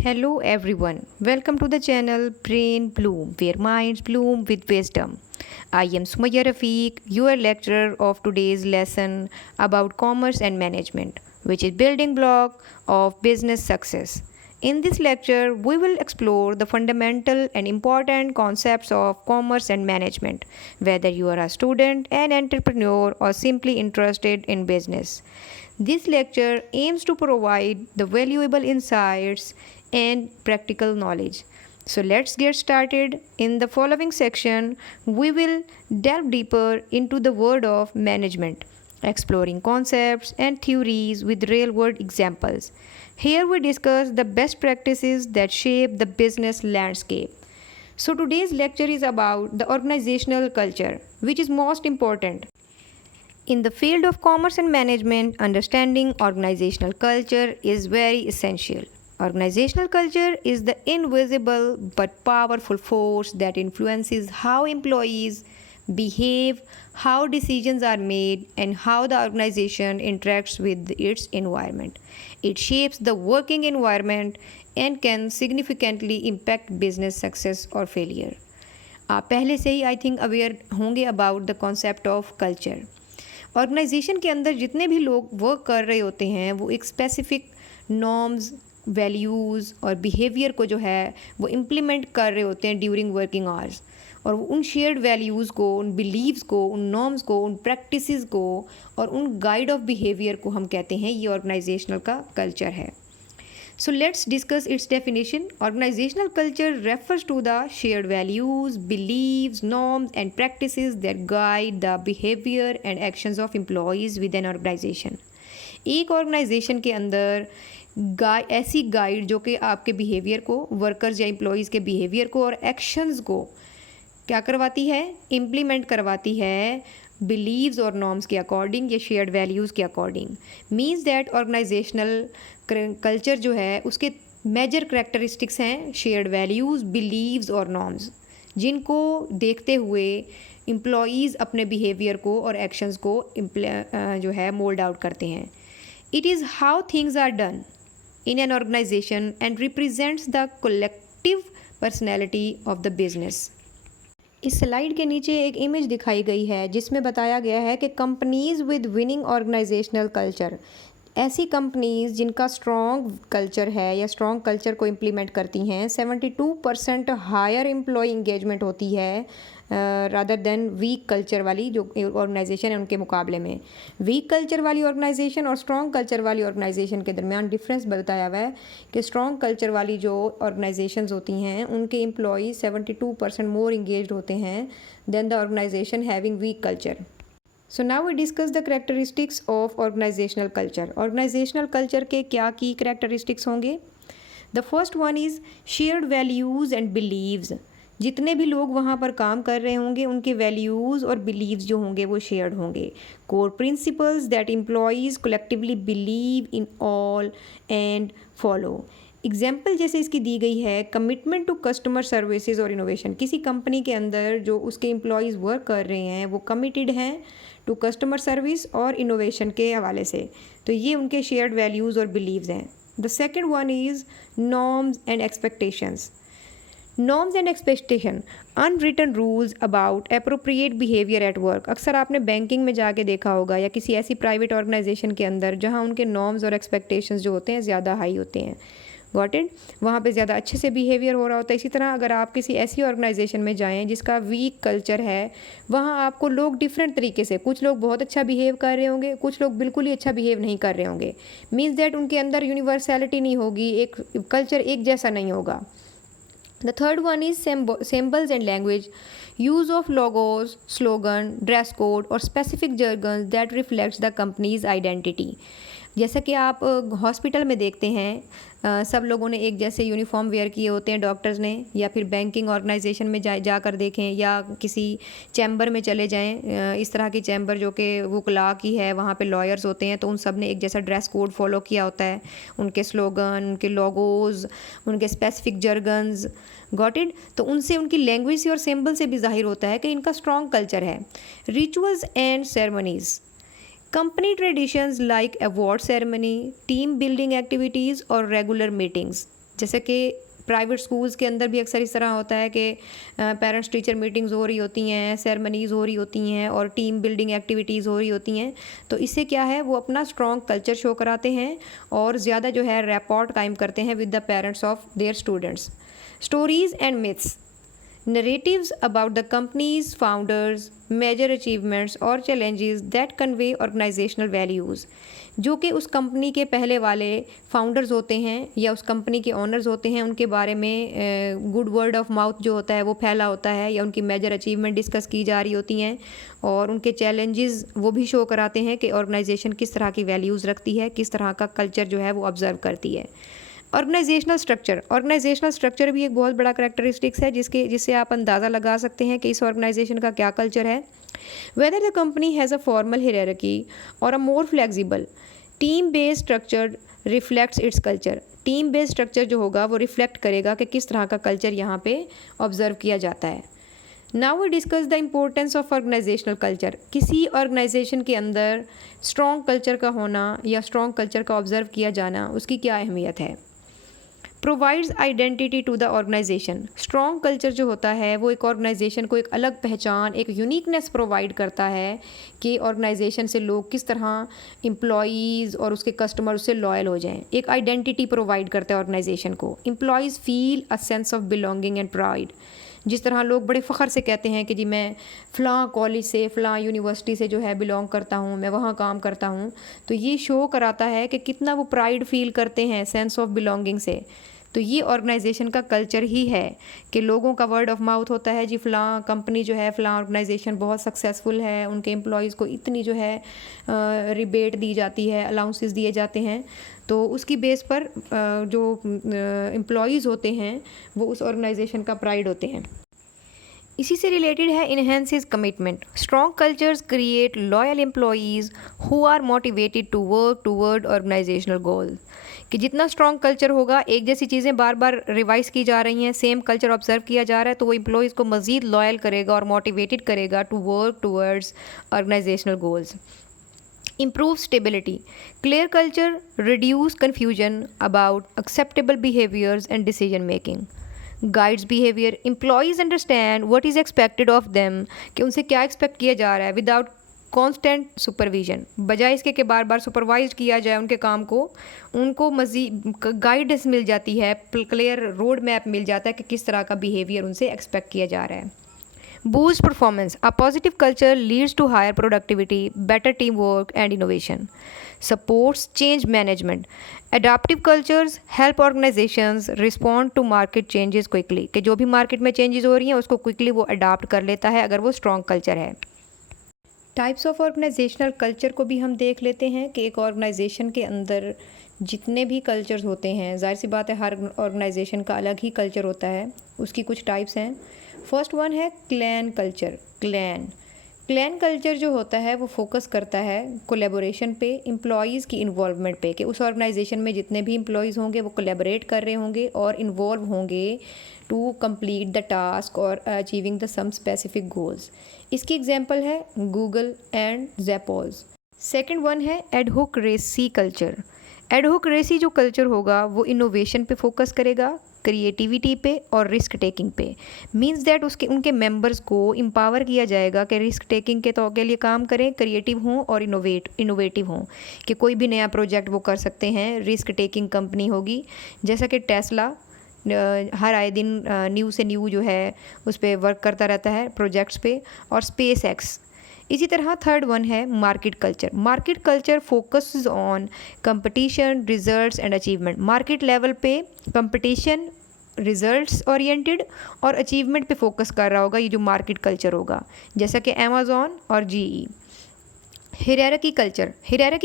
Hello everyone, welcome to the channel Brain Bloom, where minds bloom with wisdom. I am Sumaya Rafiq, your lecturer of today's lesson about commerce and management, which is building block of business success. In this lecture, we will explore the fundamental and important concepts of commerce and management, whether you are a student, an entrepreneur, or simply interested in business. This lecture aims to provide the valuable insights and practical knowledge. So let's get started. In the following section, we will delve deeper into the world of management, exploring concepts and theories with real world examples. Here we discuss the best practices that shape the business landscape. So today's lecture is about the organizational culture, which is most important. In the field of commerce and management, understanding organizational culture is very essential. Organizational culture is the invisible but powerful force that influences how employees behave, how decisions are made, and how the organization interacts with its environment. It shapes the working environment and can significantly impact business success or failure. आप पहले से ही I think aware होंगे about the concept of culture. Organization के अंदर जितने भी लोग वर्क कर रहे होते हैं वो एक स्पेसिफिक नॉर्म्स, वैल्यूज़ और बिहेवियर को जो है वो इम्प्लीमेंट कर रहे होते हैं ड्यूरिंग वर्किंग आवर्स। और उन शेयर्ड वैल्यूज़ को, उन बिलीव्स को, उन नॉर्म्स को, उन प्रैक्टिसेस को और उन गाइड ऑफ बिहेवियर को हम कहते हैं ये ऑर्गेनाइजेशनल का कल्चर है। So let's discuss its definition. Organizational culture refers to the shared values, beliefs, norms, and practices that guide the behavior and actions of employees within an organization. एक organisation के अंदर ऐसी गाइड जो कि आपके behaviour को, workers या employees के बिहेवियर को और एक्शंस को क्या करवाती है, इम्प्लीमेंट करवाती है बिलीव्स और नॉर्म्स के अकॉर्डिंग या शेयर्ड वैल्यूज़ के according. Means that organizational culture जो है उसके मेजर करैक्टरिस्टिक्स हैं शेयर्ड वैल्यूज़, बिलीव्स और नॉर्म्स, जिनको देखते हुए एम्प्लॉयज़ अपने बिहेवियर को और एक्शंस को जो है मोल्ड आउट करते हैं। It is how things are done in an organization and represents the collective personality of the business. इस स्लाइड के नीचे एक इमेज दिखाई गई है जिसमें बताया गया है कि companies with winning organizational culture, ऐसी कंपनीज़ जिनका स्ट्रॉन्ग कल्चर है या स्ट्रॉन्ग कल्चर को इम्प्लीमेंट करती हैं, 72% हायर एम्प्लॉय इंगेजमेंट होती है रादर देन वीक कल्चर वाली जो ऑर्गेनाइजेशन है उनके मुकाबले में। वीक कल्चर वाली ऑर्गेनाइजेशन और स्ट्रॉन्ग कल्चर वाली ऑर्गेनाइजेशन के दरमियान डिफरेंस बताया हुआ है कि स्ट्रॉन्ग कल्चर वाली जो ऑर्गेनाइजेशंस होती हैं उनके एम्प्लॉय 72% मोर इंगेज्ड होते हैं than the organization having weak culture. So now we discuss the characteristics of organizational culture. Organizational culture के क्या की characteristics होंगे? The first one is shared values and beliefs. जितने भी लोग वहाँ पर काम कर रहे होंगे उनके वैल्यूज़ और बिलीव्स जो होंगे वो शेयर्ड होंगे। Core principles that employees collectively believe in all and follow. Example जैसे इसकी दी गई है, कमिटमेंट टू कस्टमर सर्विसेज और इनोवेशन। किसी कंपनी के अंदर जो उसके एम्प्लॉयज़ वर्क कर रहे हैं वो कमिटेड हैं टू कस्टमर सर्विस और इनोवेशन के हवाले से, तो ये उनके शेयर्ड वैल्यूज़ और बिलीव्स हैं। The second one is norms and expectations. Norms and expectation, unwritten rules about appropriate behaviour at work. अक्सर आपने बैंकिंग में जाके देखा होगा या किसी ऐसी प्राइवेट ऑर्गेनाइजेशन के अंदर जहाँ उनके नॉर्म्स और एक्सपेक्टेशंस जो होते हैं ज़्यादा हाई होते हैं, गॉट इट, वहाँ पे ज़्यादा अच्छे से बिहेवियर हो रहा होता है। इसी तरह अगर आप किसी ऐसी ऑर्गेनाइजेशन में जाएं जिसका वीक कल्चर है, वहाँ आपको लोग डिफरेंट तरीके से, कुछ लोग बहुत अच्छा बिहेव कर रहे होंगे, कुछ लोग बिल्कुल ही अच्छा बिहेव नहीं कर रहे होंगे। मीन्स दैट उनके अंदर यूनिवर्सैलिटी नहीं होगी, एक कल्चर एक जैसा नहीं होगा। The third one is symbols and language, use of logos, slogan, dress code और specific jargons that reflects the company's identity. जैसा कि आप हॉस्पिटल में देखते हैं सब लोगों ने एक जैसे यूनिफॉर्म वेयर किए होते हैं डॉक्टर्स ने, या फिर बैंकिंग ऑर्गेनाइजेशन में जाकर देखें या किसी चैम्बर में चले जाएं, इस तरह की चैम्बर जो कि वुकला की है, वहाँ पे लॉयर्स होते हैं, तो उन सब ने एक जैसा ड्रेस कोड फॉलो किया होता है। उनके स्लोगन, उनके लोगोज़, उनके स्पेसिफिक जर्गन्स, गॉट इट, तो उनसे उनकी लैंग्वेज से और सिंबल से भी जाहिर होता है कि इनका स्ट्रॉन्ग कल्चर है। Rituals and ceremonies, Company traditions like award ceremony, team building activities, or regular meetings जैसे कि प्राइवेट स्कूल्स के अंदर भी अक्सर इस तरह होता है कि पेरेंट्स टीचर मीटिंग्स हो रही होती हैं, सेरेमनीज़ हो रही होती हैं और टीम बिल्डिंग एक्टिविटीज़ हो रही होती हैं। तो इससे क्या है, वो अपना स्ट्रॉन्ग कल्चर शो कराते हैं और ज़्यादा जो है रैपॉर्ट कायम करते हैं with the parents of their students. Stories and myths, narratives about the company's founders, major achievements or challenges that convey organizational values, जो कि उस कंपनी के पहले वाले फाउंडर्स होते हैं या उस कंपनी के ओनर्स होते हैं, उनके बारे में गुड वर्ड ऑफ माउथ जो होता है वो फैला होता है, या उनकी मेजर अचीवमेंट डिस्कस की जा रही होती हैं और उनके चैलेंजेस वो भी शो कराते हैं कि ऑर्गेनाइजेशन किस तरह की वैल्यूज़ रखती है, किस तरह का कल्चर जो है वो ऑब्जर्व करती है। ऑर्गेनाइजेशनल स्ट्रक्चर भी एक बहुत बड़ा करैक्टरिस्टिक्स है जिससे आप अंदाज़ा लगा सकते हैं कि इस ऑर्गेनाइजेशन का क्या कल्चर है। Whether the company has a formal hierarchy और a more flexible team based structure reflects its culture. Team based structure जो होगा वो रिफ्लेक्ट करेगा कि किस तरह का कल्चर यहाँ पे ऑब्जर्व किया जाता है। Now we discuss the importance of organizational culture. किसी ऑर्गेनाइजेशन के अंदर स्ट्रॉन्ग कल्चर का होना या स्ट्रॉन्ग कल्चर का ऑब्जर्व किया जाना, उसकी क्या अहमियत है। Provides identity to the organization. Strong culture जो होता है वो एक ऑर्गेनाइजेशन को एक अलग पहचान, एक यूनिकनेस प्रोवाइड करता है कि ऑर्गेनाइजेशन से लोग किस तरह एम्प्लॉयज़ और उसके कस्टमर उससे लॉयल हो जाएं। एक आइडेंटिटी प्रोवाइड करता है ऑर्गेनाइजेशन को। Employees feel a sense of belonging and pride. जिस तरह लोग बड़े फ़ख्र से कहते हैं कि जी मैं फ़लाँ कॉलेज से, फ़लाँ यूनिवर्सिटी से जो है बिलोंग करता हूँ, मैं वहाँ काम करता हूँ, तो ये शो कराता है कि कितना वो प्राइड फील करते हैं सेंस ऑफ बिलोंगिंग से। तो ये ऑर्गेनाइजेशन का कल्चर ही है कि लोगों का वर्ड ऑफ माउथ होता है, जी फ़लाँ कंपनी जो है, फ़लाँ ऑर्गेनाइजेशन बहुत सक्सेसफुल है, उनके एम्प्लॉयज़ को इतनी जो है रिबेट दी जाती है, अलाउंसेस दिए जाते हैं। तो उसकी बेस पर जो एम्प्लॉयज़ होते हैं वो उस ऑर्गेनाइजेशन का प्राइड होते हैं। इसी से रिलेटेड है enhances commitment. Strong cultures create loyal employees who are motivated to work toward organisational goal. कि जितना स्ट्रॉन्ग कल्चर होगा, एक जैसी चीज़ें बार बार रिवाइज की जा रही हैं, सेम कल्चर ऑब्जर्व किया जा रहा है, तो वो एम्प्लॉयज़ को मज़ीद लॉयल करेगा और मोटिवेटेड करेगा to work towards organizational goals. Improve stability. Clear culture reduce confusion about acceptable behaviors and decision making. Guides behavior. Employees understand what is expected of them, कि उनसे क्या एक्सपेक्ट किया जा रहा है, विदाउट कॉन्स्टेंट सुपरविजन। बजाय इसके कि बार बार सुपरवाइज किया जाए उनके काम को, उनको मज़ीद गाइडेंस मिल जाती है, क्लियर रोड मैप मिल जाता है कि किस तरह का बिहेवियर उनसे एक्सपेक्ट किया जा रहा है। Boost performance. A positive culture leads to higher productivity, better teamwork, and innovation. Supports change management. Adaptive cultures help organizations respond to market changes quickly. कि जो भी मार्केट में चेंजेस हो रही हैं उसको क्विकली वो अडाप्ट कर लेता है अगर वो स्ट्रॉन्ग कल्चर है। टाइप्स ऑफ ऑर्गेनाइजेशनल कल्चर को भी हम देख लेते हैं कि एक ऑर्गेनाइजेशन के अंदर जितने भी कल्चर्स होते हैं, जाहिर सी बात है हर ऑर्गेनाइजेशन का अलग ही कल्चर होता है। उसकी कुछ टाइप्स हैं। फर्स्ट वन है क्लैन कल्चर। क्लैन कल्चर जो होता है वो फोकस करता है कोलेबोरेशन पे, एम्प्लॉयज़ की इन्वॉल्वमेंट पे, कि उस ऑर्गेनाइजेशन में जितने भी एम्प्लॉयज़ होंगे वो कोलेबोरेट कर रहे होंगे और इन्वॉल्व होंगे टू कंप्लीट द टास्क और achieving the some specific goals. इसकी एग्जांपल है Google and Zappos. Second one है एडहोक्रेसी कल्चर। एडहोक्रेसी जो कल्चर होगा वो इनोवेशन पे फोकस करेगा, क्रिएटिविटी पे और रिस्क टेकिंग पे। मींस दैट उनके मेंबर्स को एम्पावर किया जाएगा कि रिस्क टेकिंग के लिए काम करें, क्रिएटिव हों और इनोवेटिव हों, कि कोई भी नया प्रोजेक्ट वो कर सकते हैं। रिस्क टेकिंग कंपनी होगी, जैसा कि टेस्ला हर आए दिन न्यू से न्यू जो है उस पर वर्क करता रहता है प्रोजेक्ट्स पे, और स्पेस एक्स। इसी तरह थर्ड वन है market culture. Market culture focus on competition, results and achievement. Market level पे कंपटीशन, रिजल्ट्स ओरिएंटेड और अचीवमेंट पे फोकस कर रहा होगा ये जो मार्केट कल्चर होगा, जैसा कि अमेज़ॉन और GE. Hierarchy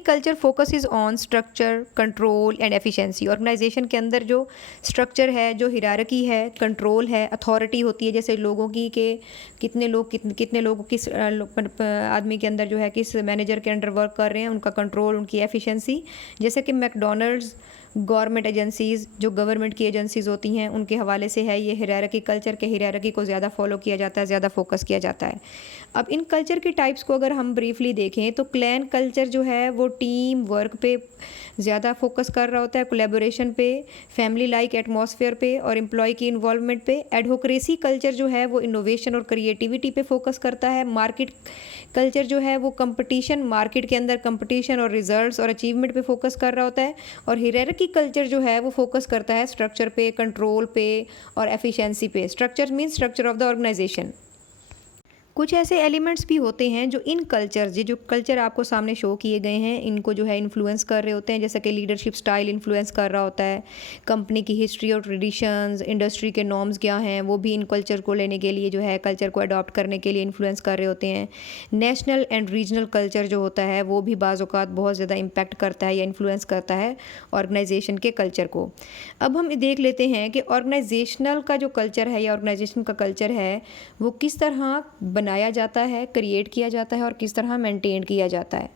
culture focuses on structure, control and efficiency. Organization के अंदर जो स्ट्रक्चर है, जो हिरारकी है, कंट्रोल है, अथॉरिटी होती है, जैसे लोगों की कि कितने लोग किस आदमी के अंदर जो है किस मैनेजर के अंडर वर्क कर रहे हैं, उनका कंट्रोल, उनकी एफिशिएंसी। जैसे कि मैकडोनल्ड्स गवर्नमेंट एजेंसीज़, जो गवर्नमेंट की एजेंसीज़ होती हैं, उनके हवाले से है। ये हायरार्की कल्चर के हायरार्की को ज़्यादा फॉलो किया जाता है, ज़्यादा फोकस किया जाता है। अब इन कल्चर की टाइप्स को अगर हम ब्रीफली देखें तो क्लैन कल्चर जो है वो टीम वर्क पे ज़्यादा फोकस कर रहा होता है, कोलैबोरेशन पे, फैमिली लाइक एटमॉस्फेयर पे और एम्प्लॉय की इन्वॉल्वमेंट पे। एडहोक्रेसी कल्चर जो है वो इनोवेशन और क्रिएटिविटी पे फोकस करता है। मार्केट कल्चर जो है वो कंपटीशन, मार्केट के अंदर कंपटीशन और रिजल्ट्स और अचीवमेंट पे फोकस कर रहा होता है। और हायरार्की कल्चर जो है वो फोकस करता है स्ट्रक्चर पे, कंट्रोल पे और एफिशिएंसी पे। Structure means structure of the organization. कुछ ऐसे एलिमेंट्स भी होते हैं जो इन कल्चर, ये जो कल्चर आपको सामने शो किए गए हैं, इनको जो है इन्फ्लुएंस कर रहे होते हैं। जैसे कि लीडरशिप स्टाइल इन्फ्लुएंस कर रहा होता है, कंपनी की हिस्ट्री और ट्रेडिशंस, इंडस्ट्री के नॉर्म्स क्या हैं, वो भी इन कल्चर को लेने के लिए जो है, कल्चर को अडॉप्ट करने के लिए इन्फ्लुएंस कर रहे होते हैं। नेशनल एंड रीजनल कल्चर जो होता है वो भी बाज़ औक़ात बहुत ज़्यादा इम्पैक्ट करता है या इन्फ्लुएंस करता है ऑर्गेनाइजेशन के कल्चर को। अब हम देख लेते हैं कि ऑर्गेनाइजेशनल का जो कल्चर है या ऑर्गेनाइजेशन का कल्चर है वो किस तरह बनाया जाता है, क्रिएट किया जाता है और किस तरह मेंटेन किया जाता है।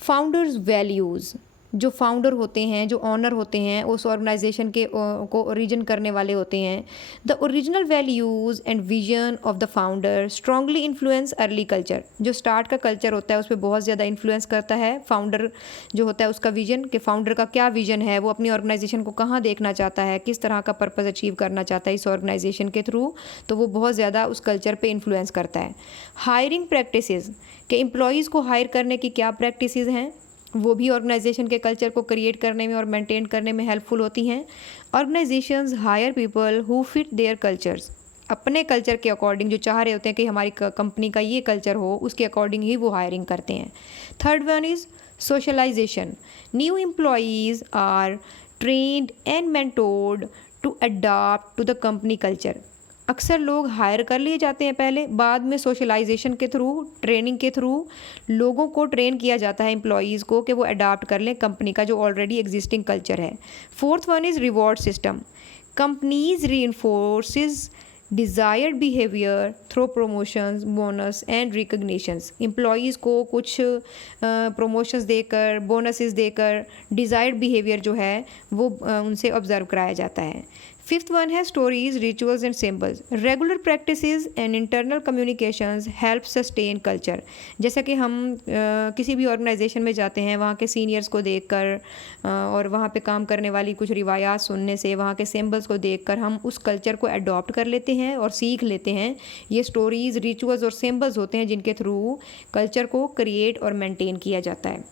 फाउंडर्स वैल्यूज़, जो फाउंडर होते हैं, जो ऑनर होते हैं, उस ऑर्गेनाइजेशन के को ओरिजिन करने वाले होते हैं। The original values and vision of the founder strongly influence early culture. जो स्टार्ट का कल्चर होता है उस पर बहुत ज़्यादा इन्फ्लुएंस करता है फाउंडर जो होता है उसका विजन, कि फाउंडर का क्या विजन है, वो अपनी ऑर्गेनाइजेशन को कहाँ देखना चाहता है, किस तरह का पर्पज़ अचीव करना चाहता है इस ऑर्गेनाइजेशन के थ्रू, तो वो बहुत ज़्यादा उस कल्चर पर इन्फ्लुएंस करता है। हायरिंग प्रैक्टिसेस, के एम्प्लॉयज़ को हायर करने की क्या प्रैक्टिसेस हैं, वो भी ऑर्गेनाइजेशन के कल्चर को क्रिएट करने में और मेंटेन करने में हेल्पफुल होती हैं। Organizations hire people who fit their cultures, अपने कल्चर के अकॉर्डिंग जो चाह रहे होते हैं कि हमारी कंपनी का ये कल्चर हो, उसके अकॉर्डिंग ही वो हायरिंग करते हैं। Third one is socialization. New employees are trained and mentored to adopt to the company culture. अक्सर लोग हायर कर लिए जाते हैं पहले, बाद में सोशलाइजेशन के थ्रू, ट्रेनिंग के थ्रू लोगों को ट्रेन किया जाता है, एम्प्लॉयज़ को, कि वो अडाप्ट कर लें कंपनी का जो ऑलरेडी एग्जिस्टिंग कल्चर है। Fourth one is reward system. Companies reinforces desired behaviour through promotions, bonus and recognitions. Employees को कुछ प्रमोशंस देकर, बोनसेस देकर डिज़ायर्ड बिहेवियर जो है वो उनसे ऑब्जर्व कराया जाता है। फिफ्थ वन है stories, rituals and symbols. Regular practices and internal communications help sustain culture. जैसा कि हम किसी भी ऑर्गेनाइजेशन में जाते हैं, वहाँ के सीनियर्स को देखकर और वहाँ पे काम करने वाली कुछ रिवायात सुनने से, वहाँ के सिम्बल्स को देखकर हम उस कल्चर को अडॉप्ट कर लेते हैं और सीख लेते हैं। ये स्टोरीज़, रिचुअल्स और सिम्बल्स होते हैं जिनके थ्रू कल्चर को क्रिएट और मेंटेन किया जाता है।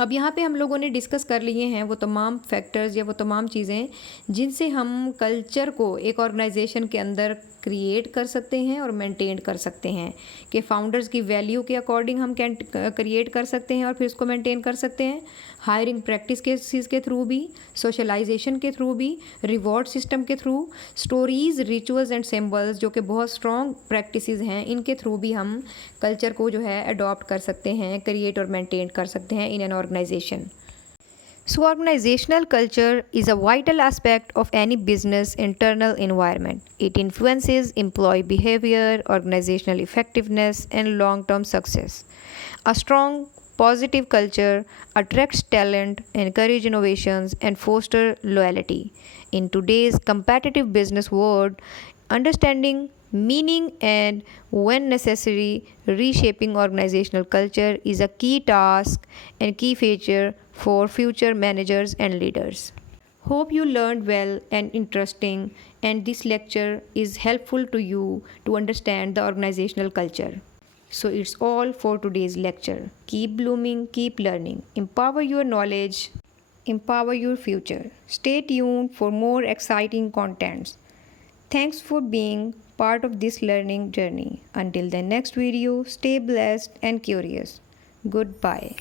अब यहाँ पे हम लोगों ने डिस्कस कर लिए हैं वो तमाम फैक्टर्स या वो तमाम चीज़ें जिनसे हम कल्चर को एक ऑर्गेनाइजेशन के अंदर क्रिएट कर सकते हैं और मेंटेन कर सकते हैं, कि फाउंडर्स की वैल्यू के अकॉर्डिंग हम क्रिएट कर सकते हैं और फिर उसको मेंटेन कर सकते हैं। हायरिंग प्रैक्टिस के थ्रू भी, सोशलाइजेशन के थ्रू भी, रिवॉर्ड सिस्टम के through, stories, rituals and symbols जो कि बहुत स्ट्रॉन्ग प्रैक्टिसेस हैं, इनके थ्रू भी हम कल्चर को जो है अडॉप्ट कर सकते हैं, क्रिएट और मेंटेन कर सकते हैं in an organization. So, organizational culture is a vital aspect of any business internal environment. It influences employee behavior, organizational effectiveness, and long term success. A strong, positive culture attracts talent, encourages innovations, and fosters loyalty. In today's competitive business world, understanding meaning and, when necessary, reshaping organizational culture is a key task and key feature for future managers and leaders. Hope you learned well and interesting, and this lecture is helpful to you to understand the organizational culture. So it's all for today's lecture. Keep blooming, keep learning, empower your knowledge, empower your future. Stay tuned for more exciting contents. Thanks for being part of this learning journey. Until the next video, stay blessed and curious. Goodbye.